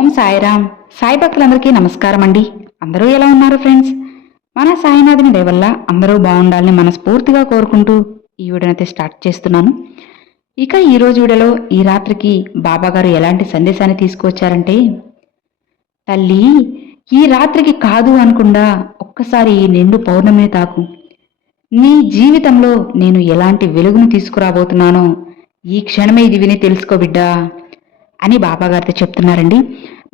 ఓం సాయిరామ్. సాయి భక్తులందరికీ నమస్కారం అండి. అందరూ ఎలా ఉన్నారు ఫ్రెండ్స్? మన సాయినాథుని దయ వల్ల అందరూ బాగుండాలని మనస్ఫూర్తిగా కోరుకుంటూ ఈ వీడియోనైతే స్టార్ట్ చేస్తున్నాను. ఇక ఈరోజు వీడియోలో ఈ రాత్రికి బాబాగారు ఎలాంటి సందేశాన్ని తీసుకువచ్చారంటే తల్లి ఈ రాత్రికి కాదు అనకుండా ఒక్కసారి ఈ నిండు పౌర్ణమిని తాకు. నీ జీవితంలో నేను ఎలాంటి వెలుగును తీసుకురాబోతున్నానో ఈ క్షణమే ఇది విని తెలుసుకో బిడ్డా. అని బాబాగారితో చెప్తున్నారండి.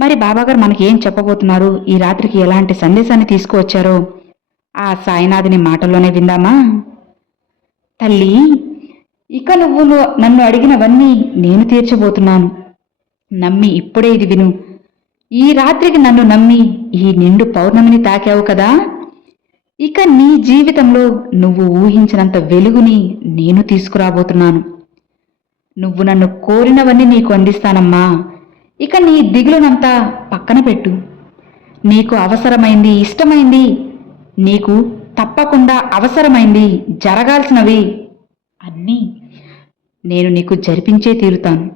మరి బాబాగారు మనకి ఏం చెప్పబోతున్నారు? ఈ రాత్రికి ఎలాంటి సందేశాన్ని తీసుకువచ్చారో? ఆ సాయినాథుని మాటల్లోనే విందామా? తల్లి ఇక నువ్వు నన్ను అడిగినవన్నీ నేను తీర్చబోతున్నాను. నమ్మి ఇప్పుడే ఇది విను. ఈ రాత్రికి నన్ను నమ్మి ఈ నిండు పౌర్ణమిని తాకావు కదా? ఇక నీ జీవితంలో నువ్వు ఊహించినంత వెలుగుని నేను తీసుకురాబోతున్నాను. నువ్వు నన్ను కోరినవన్నీ నీకు అందిస్తానమ్మా. ఇక నీ దిగులునంతా పక్కన పెట్టు. నీకు అవసరమైంది ఇష్టమైంది నీకు తప్పకుండా అవసరమైంది జరగాల్సినవి అన్నీ నేను నీకు జరిపించే తీరుతాను.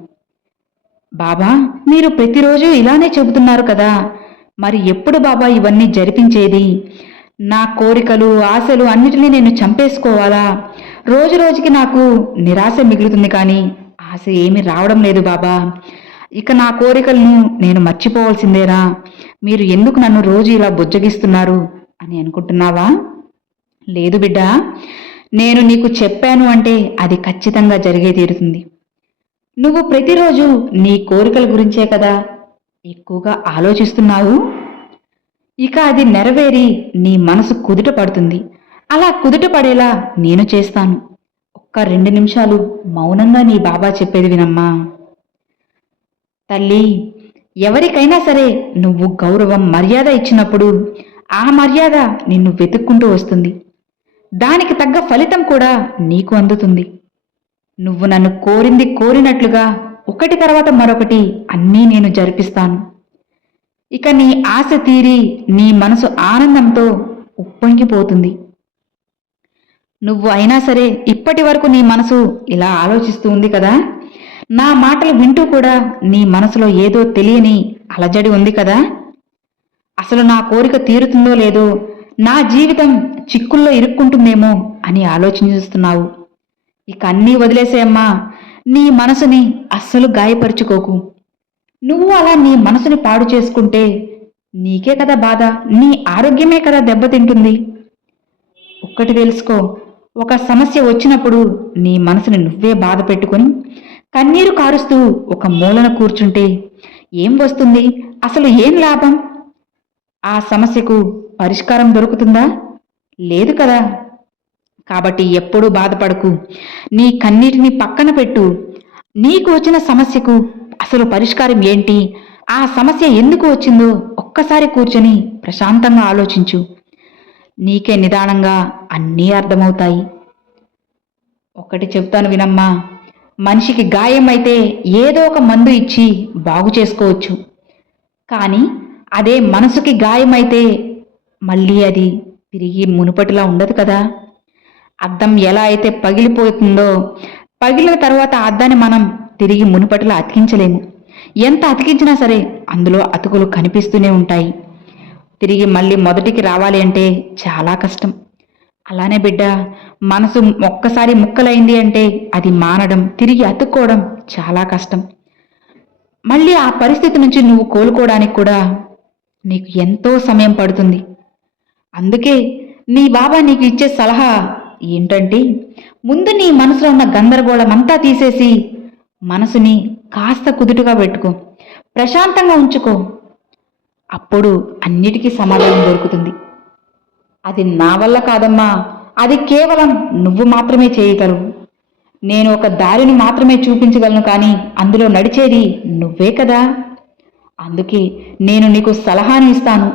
బాబా మీరు ప్రతిరోజు ఇలానే చెబుతున్నారు కదా. మరి ఎప్పుడు బాబా ఇవన్నీ జరిపించేది? నా కోరికలు ఆశలు అన్నిటినీ నేను చంపేసుకోవాలా? రోజు రోజుకి నాకు నిరాశ మిగులుతుంది కానీ ఆశ ఏమీ రావడం లేదు బాబా. ఇక నా కోరికలను నేను మర్చిపోవాల్సిందేరా. మీరు ఎందుకు నన్ను రోజు ఇలా బుజ్జగిస్తున్నారు అని అనుకుంటున్నావా? లేదు బిడ్డ నేను నీకు చెప్పాను అంటే అది ఖచ్చితంగా జరిగే తీరుతుంది. నువ్వు ప్రతిరోజు నీ కోరికల గురించే కదా ఎక్కువగా ఆలోచిస్తున్నావు? ఇక అది నెరవేరి నీ మనసు కుదుట పడుతుంది. అలా కుదుట పడేలా నేను చేస్తాను. ఒక్క రెండు నిమిషాలు మౌనంగా నీ బాబా చెప్పేది వినమ్మా. తల్లి ఎవరికైనా సరే నువ్వు గౌరవం మర్యాద ఇచ్చినప్పుడు ఆ మర్యాద నిన్ను వెతుక్కుంటూ వస్తుంది. దానికి తగ్గ ఫలితం కూడా నీకు అందుతుంది. నువ్వు నన్ను కోరింది కోరినట్లుగా ఒకటి తర్వాత మరొకటి అన్నీ నేను జరిపిస్తాను. ఇక నీ ఆశ తీరి నీ మనసు ఆనందంతో ఉప్పొంగిపోతుంది. నువ్వు అయినా సరే ఇప్పటి వరకు నీ మనసు ఇలా ఆలోచిస్తూ ఉంది కదా? నా మాటలు వింటూ కూడా నీ మనసులో ఏదో తెలియని అలజడి ఉంది కదా? అసలు నా కోరిక తీరుతుందో లేదో నా జీవితం చిక్కుల్లో ఇరుక్కుంటుందేమో అని ఆలోచించుస్తున్నావు. ఇక అన్నీ వదిలేసేయమ్మా నీ మనసుని అస్సలు గాయపరుచుకోకు. నువ్వు అలా నీ మనసుని పాడు చేసుకుంటే నీకే కదా బాధ నీ ఆరోగ్యమే కదా దెబ్బతింటుంది. ఒక్కటి తెలుసుకో ఒక సమస్య వచ్చినప్పుడు నీ మనసుని నువ్వే బాధ పెట్టుకొని కన్నీరు కారుస్తూ ఒక మూలన కూర్చుంటే ఏం వస్తుంది? అసలు ఏం లాభం? ఆ సమస్యకు పరిష్కారం దొరుకుతుందా? లేదు కదా. కాబట్టి ఎప్పుడూ బాధపడకు. నీ కన్నీటిని పక్కన పెట్టు. నీకు వచ్చిన సమస్యకు అసలు పరిష్కారం ఏంటి? ఆ సమస్య ఎందుకు వచ్చిందో ఒక్కసారి కూర్చొని ప్రశాంతంగా ఆలోచించు. నీకే నిదానంగా అన్నీ అర్థమవుతాయి. ఒకటి చెప్తాను వినమ్మా మనిషికి గాయం అయితే ఏదో ఒక మందు ఇచ్చి బాగు చేసుకోవచ్చు. కానీ అదే మనసుకి గాయమైతే మళ్ళీ అది తిరిగి మునుపటిలా ఉండదు కదా. అద్దం ఎలా అయితే పగిలిపోతుందో పగిలిన తర్వాత ఆ అద్దాన్ని మనం తిరిగి మునుపటిలా అతికించలేము. ఎంత అతికించినా సరే అందులో అతుకులు కనిపిస్తూనే ఉంటాయి. తిరిగి మళ్ళీ మొదటికి రావాలి అంటే చాలా కష్టం. అలానే బిడ్డ మనసు ఒక్కసారి ముక్కలైంది అంటే అది మానడం తిరిగి అతుక్కోవడం చాలా కష్టం. మళ్ళీ ఆ పరిస్థితి నుంచి నువ్వు కోలుకోవడానికి కూడా నీకు ఎంతో సమయం పడుతుంది. అందుకే నీ బాబా నీకు ఇచ్చే సలహా ఏంటంటే ముందు నీ మనసులో ఉన్న గందరగోళం అంతా తీసేసి మనసుని కాస్త కుదుటుగా పెట్టుకో. ప్రశాంతంగా ఉంచుకో. అప్పుడు అన్నిటికీ సమాధానం దొరుకుతుంది. అది నా వల్ల కాదమ్మా. అది కేవలం నువ్వు మాత్రమే చేయగలవు. నేను ఒక దారిని మాత్రమే చూపించగలను కానీ అందులో నడిచేది నువ్వే కదా. అందుకే నేను నీకు సలహాను ఇస్తాను.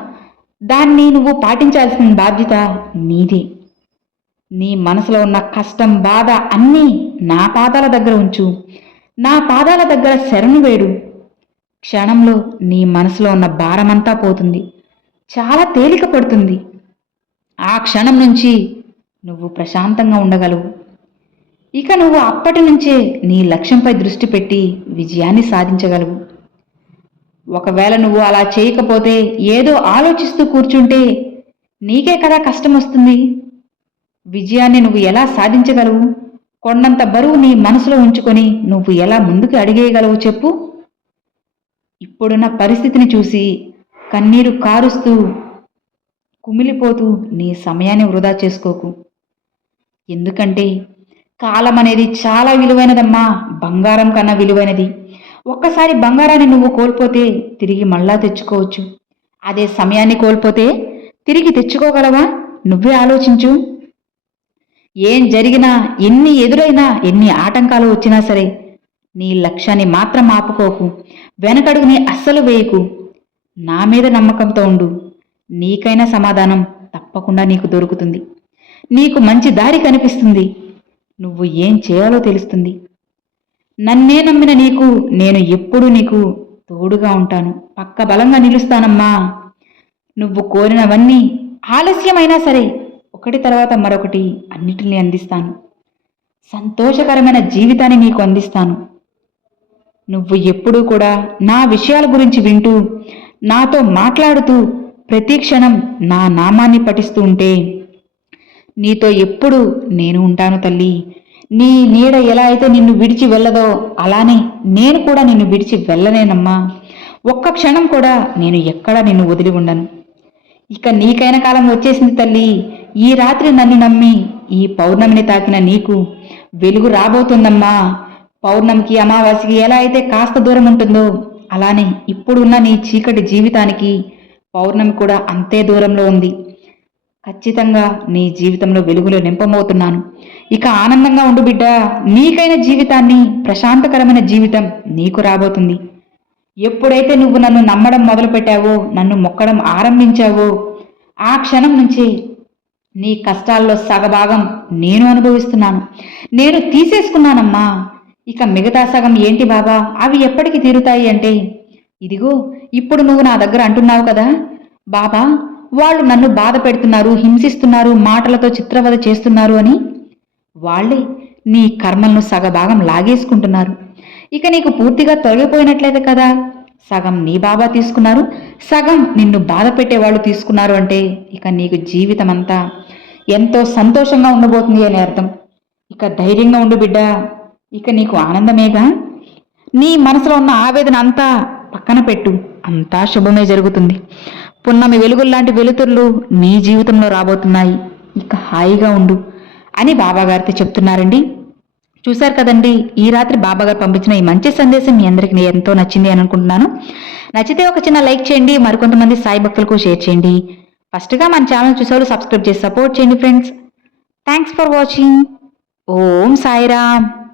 దాన్ని నువ్వు పాటించాల్సిన బాధ్యత నీదే. నీ మనసులో ఉన్న కష్టం బాధ అన్నీ నా పాదాల దగ్గర ఉంచు. నా పాదాల దగ్గర శరణు వేడు. క్షణంలో నీ మనసులో ఉన్న భారమంతా పోతుంది. చాలా తేలిక పడుతుంది. ఆ క్షణం నుంచి నువ్వు ప్రశాంతంగా ఉండగలవు. ఇక నువ్వు అప్పటి నుంచే నీ లక్ష్యంపై దృష్టి పెట్టి విజయాన్ని సాధించగలవు. ఒకవేళ నువ్వు అలా చేయకపోతే ఏదో ఆలోచిస్తూ కూర్చుంటే నీకే కదా కష్టం వస్తుంది విజయాన్ని నువ్వు ఎలా సాధించగలవు? కొండంత బరువు నీ మనసులో ఉంచుకొని నువ్వు ఎలా ముందుకు అడిగేయగలవు చెప్పు. ఇప్పుడున్న పరిస్థితిని చూసి కన్నీరు కారుస్తూ కుమిలిపోతూ నీ సమయాన్ని వృధా చేసుకోకు. ఎందుకంటే కాలం అనేది చాలా విలువైనదమ్మా బంగారం కన్నా విలువైనది. ఒక్కసారి బంగారాన్ని నువ్వు కోల్పోతే తిరిగి మళ్ళా తెచ్చుకోవచ్చు. అదే సమయాన్ని కోల్పోతే తిరిగి తెచ్చుకోగలవా? నువ్వే ఆలోచించు. ఏం జరిగినా ఎన్ని ఎదురైనా ఎన్ని ఆటంకాలు వచ్చినా సరే నీ లక్ష్యాన్ని మాత్రం ఆపుకోకు. వెనకడుగుని అస్సలు వేయకు. నా మీద నమ్మకంతో ఉండు. నీకైనా సమాధానం తప్పకుండా నీకు దొరుకుతుంది. నీకు మంచి దారి కనిపిస్తుంది. నువ్వు ఏం చేయాలో తెలుస్తుంది. నన్నే నమ్మిన నీకు నేను ఎప్పుడూ నీకు తోడుగా ఉంటాను. పక్క బలంగా నిలుస్తానమ్మా. నువ్వు కోరినవన్నీ ఆలస్యమైనా సరే ఒకటి తర్వాత మరొకటి అన్నిటిని అందిస్తాను. సంతోషకరమైన జీవితాన్ని నీకు అందిస్తాను. నువ్వు ఎప్పుడూ కూడా నా విషయాల గురించి వింటూ నాతో మాట్లాడుతూ ప్రతి క్షణం నా నామాన్ని పఠిస్తూ ఉంటే నీతో ఎప్పుడు నేను ఉంటాను తల్లి. నీ నీడ ఎలా అయితే నిన్ను విడిచి వెళ్ళదో అలానే నేను కూడా నిన్ను విడిచి వెళ్ళలేనమ్మా. ఒక్క క్షణం కూడా నేను ఎక్కడా నిన్ను వదిలి ఉండను. ఇక నీకైన కాలం వచ్చేసింది తల్లి. ఈ రాత్రి నన్ను నమ్మి ఈ పౌర్ణమిని తాకిన నీకు వెలుగు రాబోతుందమ్మా. పౌర్ణమికి అమావాస్యకి ఎలా అయితే కాస్త దూరం ఉంటుందో అలానే ఇప్పుడున్న నీ చీకటి జీవితానికి పౌర్ణమి కూడా అంతే దూరంలో ఉంది. ఖచ్చితంగా నీ జీవితంలో వెలుగులో నింపమవుతున్నాను. ఇక ఆనందంగా ఉండు బిడ్డ నీకైన జీవితాన్ని ప్రశాంతకరమైన జీవితం నీకు రాబోతుంది. ఎప్పుడైతే నువ్వు నన్ను నమ్మడం మొదలుపెట్టావో నన్ను మొక్కడం ఆరంభించావో ఆ క్షణం నుంచి నీ కష్టాల్లో సగభాగం నేను అనుభవిస్తున్నాను. నేను తీసేసుకున్నానమ్మా. ఇక మిగతా సగం ఏంటి బాబా? అవి ఎప్పటికి తీరుతాయి అంటే? ఇదిగో ఇప్పుడు నువ్వు నా దగ్గర అంటున్నావు కదా? బాబా వాళ్ళు నన్ను బాధ పెడుతున్నారు హింసిస్తున్నారు మాటలతో చిత్రవద చేస్తున్నారు అని? వాళ్ళే నీ కర్మలను సగభాగం లాగేసుకుంటున్నారు. ఇక నీకు పూర్తిగా తొలగిపోయినట్లయితే కదా? సగం నీ బాబా తీసుకున్నారు సగం నిన్ను బాధ పెట్టేవాళ్ళు తీసుకున్నారు అంటే ఇక నీకు జీవితం అంతా ఎంతో సంతోషంగా ఉండబోతుంది అని అర్థం. ఇక ధైర్యంగా ఉండు బిడ్డా. ఇక నీకు ఆనందమేగా? నీ మనసులో ఉన్న ఆవేదన అంతా పక్కన పెట్టు. అంతా శుభమే జరుగుతుంది. పున్నమి వెలుగుల్లాంటి వెలుతుర్లు నీ జీవితంలో రాబోతున్నాయి. ఇక హాయిగా ఉండు అని బాబాగారితో చెప్తున్నారండి. చూశారు కదండి ఈ రాత్రి బాబాగారు పంపించిన ఈ మంచి సందేశం మీ అందరికీ ఎంతో నచ్చింది అని అనుకుంటున్నాను. నచ్చితే ఒక చిన్న లైక్ చేయండి మరికొంతమంది సాయి భక్తులకు షేర్ చేయండి. ఫస్ట్గా మన ఛానల్ చూసేవాళ్ళు సబ్స్క్రైబ్ చేసి సపోర్ట్ చేయండి friends. Thanks for watching Om Sairam.